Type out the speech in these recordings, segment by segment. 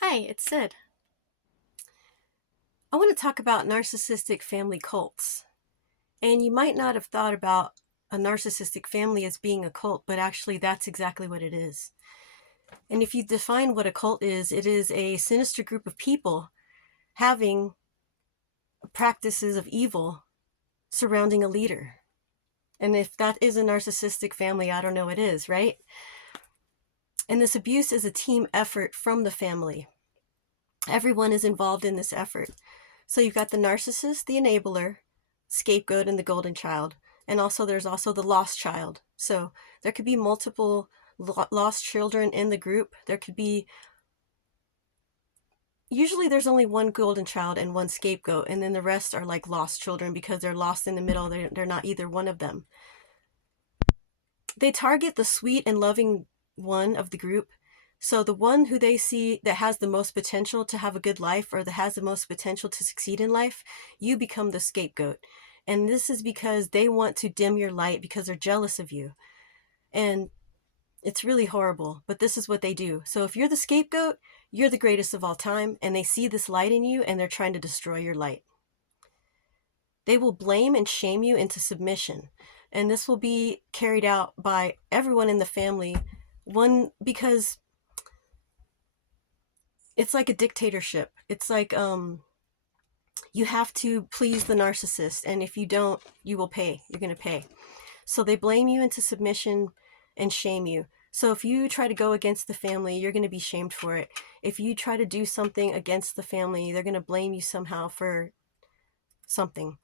Hi, it's Sid. I want to talk about narcissistic family cults. And you might not have thought about a narcissistic family as being a cult, but actually that's exactly what it is. And if you define what a cult is, it is a sinister group of people having practices of evil surrounding a leader. And if that is a narcissistic family, I don't know what is, right? And this abuse is a team effort from the family. Everyone is involved in this effort. So you've got the narcissist, the enabler, scapegoat, and the golden child. And also there's also the lost child. So there could be multiple lost children in the group. There could be, usually there's only one golden child and one scapegoat, and then the rest are like lost children because they're lost in the middle. They're not either one of them. They target the sweet and loving one of the group. So the one who they see that has the most potential to have a good life or that has the most potential to succeed in life, you become the scapegoat. And this is because they want to dim your light because they're jealous of you. And it's really horrible, but this is what they do. So if you're the scapegoat, you're the greatest of all time, and they see this light in you and they're trying to destroy your light. They will blame and shame you into submission. And this will be carried out by everyone in the family. One, because it's like a dictatorship. It's like you have to please the narcissist, and if you don't, you will pay. You're going to pay. So they blame you into submission and shame you. So if you try to go against the family, you're going to be shamed for it. If you try to do something against the family, they're going to blame you somehow for something.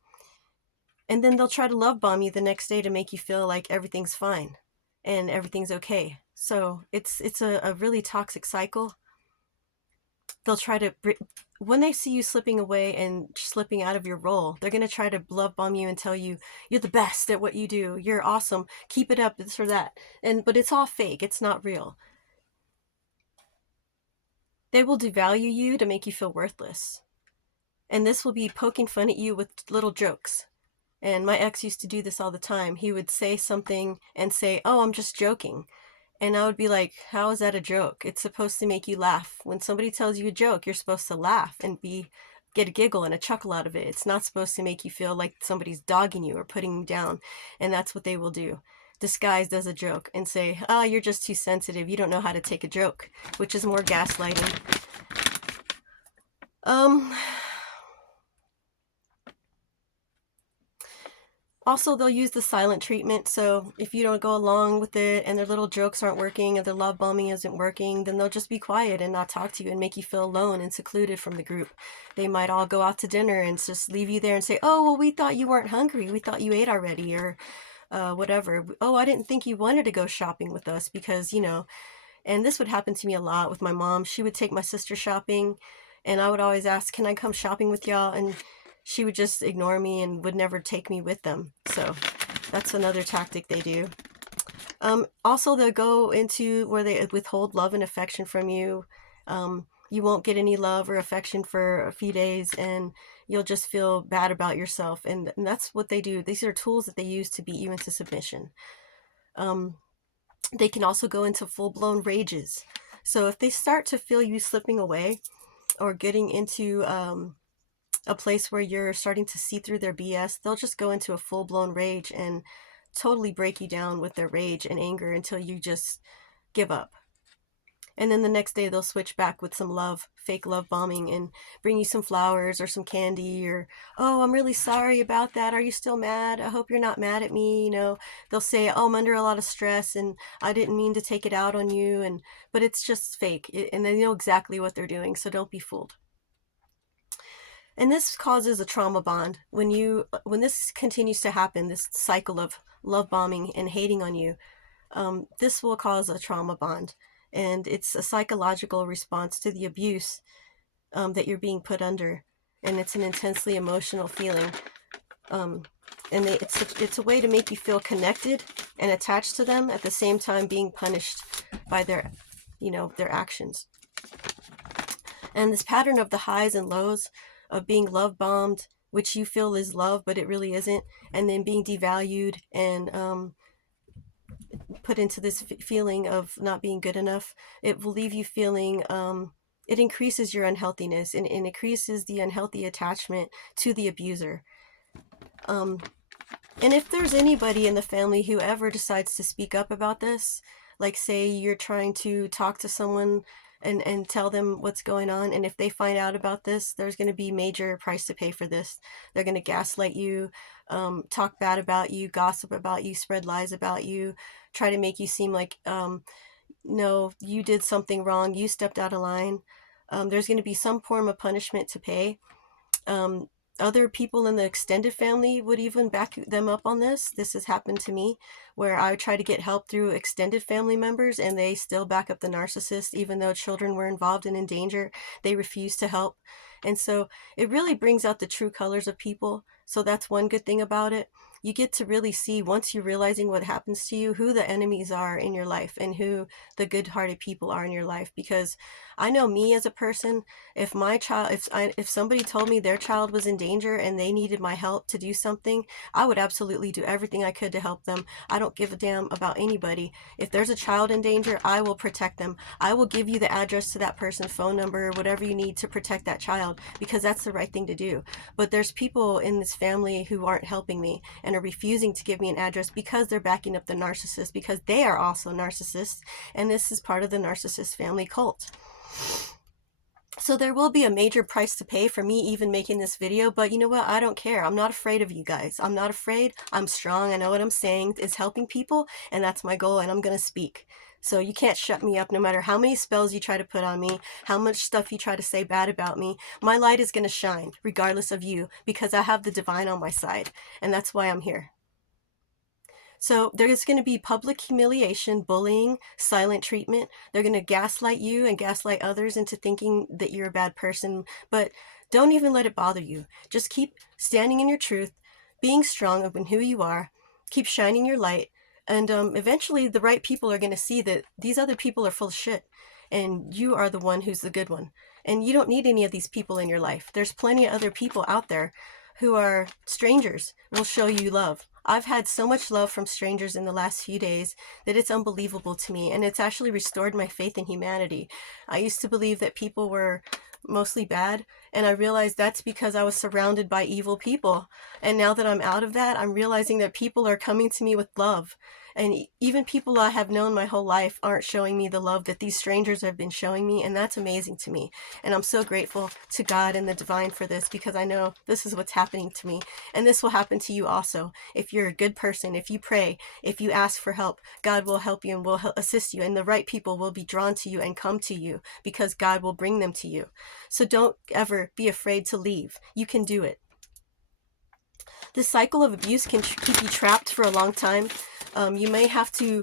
And then they'll try to love bomb you the next day to make you feel like everything's fine and everything's okay. So it's a really toxic cycle. They'll try to, when they see you slipping away and slipping out of your role, they're going to try to love bomb you and tell you you're the best at what you do, you're awesome, keep it up, this or that. But it's all fake, it's not real. They will devalue you to make you feel worthless, and this will be poking fun at you with little jokes. And my ex used to do this all the time. He would say something and say, "Oh, I'm just joking." And I would be like, how is that a joke? It's supposed to make you laugh. When somebody tells you a joke, you're supposed to laugh and get a giggle and a chuckle out of it. It's not supposed to make you feel like somebody's dogging you or putting you down. And that's what they will do. Disguised as a joke and say, "Oh, you're just too sensitive. You don't know how to take a joke," which is more gaslighting. Um, Also, they'll use the silent treatment. So if you don't go along with it and their little jokes aren't working or their love bombing isn't working, then they'll just be quiet and not talk to you and make you feel alone and secluded from the group. They might all go out to dinner and just leave you there and say, "Oh, well, we thought you weren't hungry. We thought you ate already," or whatever. "Oh, I didn't think you wanted to go shopping with us because, you know," and this would happen to me a lot with my mom. She would take my sister shopping, and I would always ask, "Can I come shopping with y'all?" And she would just ignore me and would never take me with them. So that's another tactic they do. Also, they'll go into where they withhold love and affection from you. You won't get any love or affection for a few days, and you'll just feel bad about yourself. And that's what they do. These are tools that they use to beat you into submission. They can also go into full-blown rages. So if they start to feel you slipping away or getting into a place where you're starting to see through their BS, they'll just go into a full-blown rage and totally break you down with their rage and anger until you just give up. And then the next day they'll switch back with some love, fake love bombing, and bring you some flowers or some candy or, "Oh, I'm really sorry about that. Are you still mad? I hope you're not mad at me." They'll say, "Oh, I'm under a lot of stress and I didn't mean to take it out on you." But it's just fake. And they know exactly what they're doing, so don't be fooled. And this causes a trauma bond. When this continues to happen, this cycle of love bombing and hating on you, this will cause a trauma bond. And it's a psychological response to the abuse that you're being put under. And it's an intensely emotional feeling. It's a way to make you feel connected and attached to them at the same time being punished by their actions. And this pattern of the highs and lows of being love bombed, which you feel is love, but it really isn't, and then being devalued and put into this feeling of not being good enough, it will leave you feeling it increases your unhealthiness, and it increases the unhealthy attachment to the abuser. And if there's anybody in the family who ever decides to speak up about this, like say you're trying to talk to someone and tell them what's going on, and if they find out about this, there's going to be major price to pay for this. They're going to gaslight you, talk bad about you, gossip about you, spread lies about you, try to make you seem like, no, you did something wrong, you stepped out of line. There's going to be some form of punishment to pay. Um, Other people in the extended family would even back them up on this. This has happened to me, where I try to get help through extended family members and they still back up the narcissist, even though children were involved and in danger. They refuse to help. And so it really brings out the true colors of people. So that's one good thing about it. You get to really see, once you're realizing what happens to you, who the enemies are in your life and who the good-hearted people are in your life. Because I know me as a person, if my child, if somebody told me their child was in danger and they needed my help to do something, I would absolutely do everything I could to help them. I don't give a damn about anybody. If there's a child in danger, I will protect them. I will give you the address to that person's phone number, whatever you need to protect that child, because that's the right thing to do. But there's people in this family who aren't helping me and are refusing to give me an address because they're backing up the narcissist, because they are also narcissists, and this is part of the narcissist family cult. So there will be a major price to pay for me even making this video, but you know what? I don't care. I'm not afraid of you guys. I'm not afraid. I'm strong. I know what I'm saying is helping people, and that's my goal, and I'm going to speak. So you can't shut me up no matter how many spells you try to put on me, how much stuff you try to say bad about me. My light is going to shine regardless of you, because I have the divine on my side, and that's why I'm here. So there's going to be public humiliation, bullying, silent treatment. They're going to gaslight you and gaslight others into thinking that you're a bad person, but don't even let it bother you. Just keep standing in your truth, being strong in who you are, keep shining your light, and eventually the right people are going to see that these other people are full of shit, and you are the one who's the good one. And you don't need any of these people in your life. There's plenty of other people out there who are strangers, will show you love. I've had so much love from strangers in the last few days that it's unbelievable to me, and it's actually restored my faith in humanity. I used to believe that people were mostly bad, and I realized that's because I was surrounded by evil people. And now that I'm out of that, I'm realizing that people are coming to me with love. And even people I have known my whole life aren't showing me the love that these strangers have been showing me, and that's amazing to me. And I'm so grateful to God and the divine for this, because I know this is what's happening to me. And this will happen to you also. If you're a good person, if you pray, if you ask for help, God will help you and will assist you, and the right people will be drawn to you and come to you because God will bring them to you. So don't ever be afraid to leave. You can do it. This cycle of abuse can keep you trapped for a long time. You may have to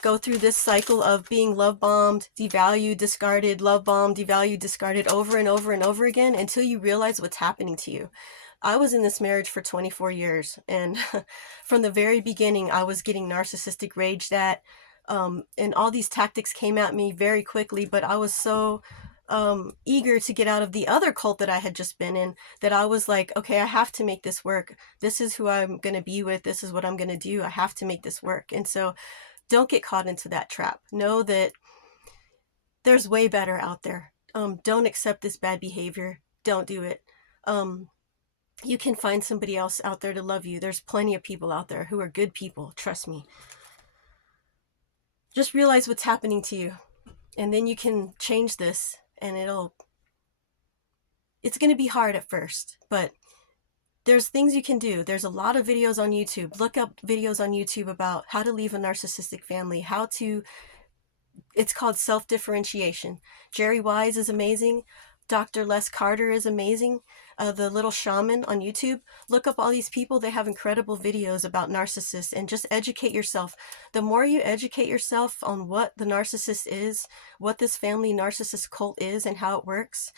go through this cycle of being love bombed, devalued, discarded, love bombed, devalued, discarded over and over and over again until you realize what's happening to you. I was in this marriage for 24 years, and from the very beginning, I was getting narcissistic raged at, and all these tactics came at me very quickly, but I was so eager to get out of the other cult that I had just been in that I was like, okay, I have to make this work. This is who I'm going to be with. This is what I'm going to do. I have to make this work. And so don't get caught into that trap. Know that there's way better out there. Don't accept this bad behavior. Don't do it. You can find somebody else out there to love you. There's plenty of people out there who are good people. Trust me. Just realize what's happening to you, and then you can change this, and it's going to be hard at first, but there's things you can do. There's a lot of videos on YouTube. Look up videos on YouTube about how to leave a narcissistic family, it's called self-differentiation. Jerry Wise is amazing. Dr. Les Carter is amazing. The Little Shaman on YouTube. Look up all these people. They have incredible videos about narcissists, and just educate yourself. The more you educate yourself on what the narcissist is, what this family narcissist cult is, and how it works,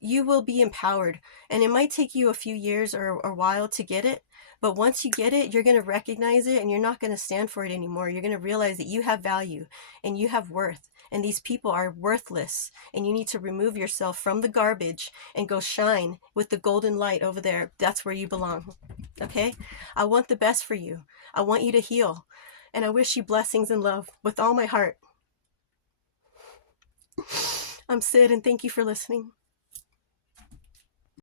you will be empowered. And it might take you a few years or a while to get it, but once you get it, you're going to recognize it, and you're not going to stand for it anymore. You're going to realize that you have value and you have worth, and these people are worthless, and you need to remove yourself from the garbage and go shine with the golden light over there. That's where you belong. Okay? I want the best for you. I want you to heal, and I wish you blessings and love with all my heart. I'm Sid, and thank you for listening.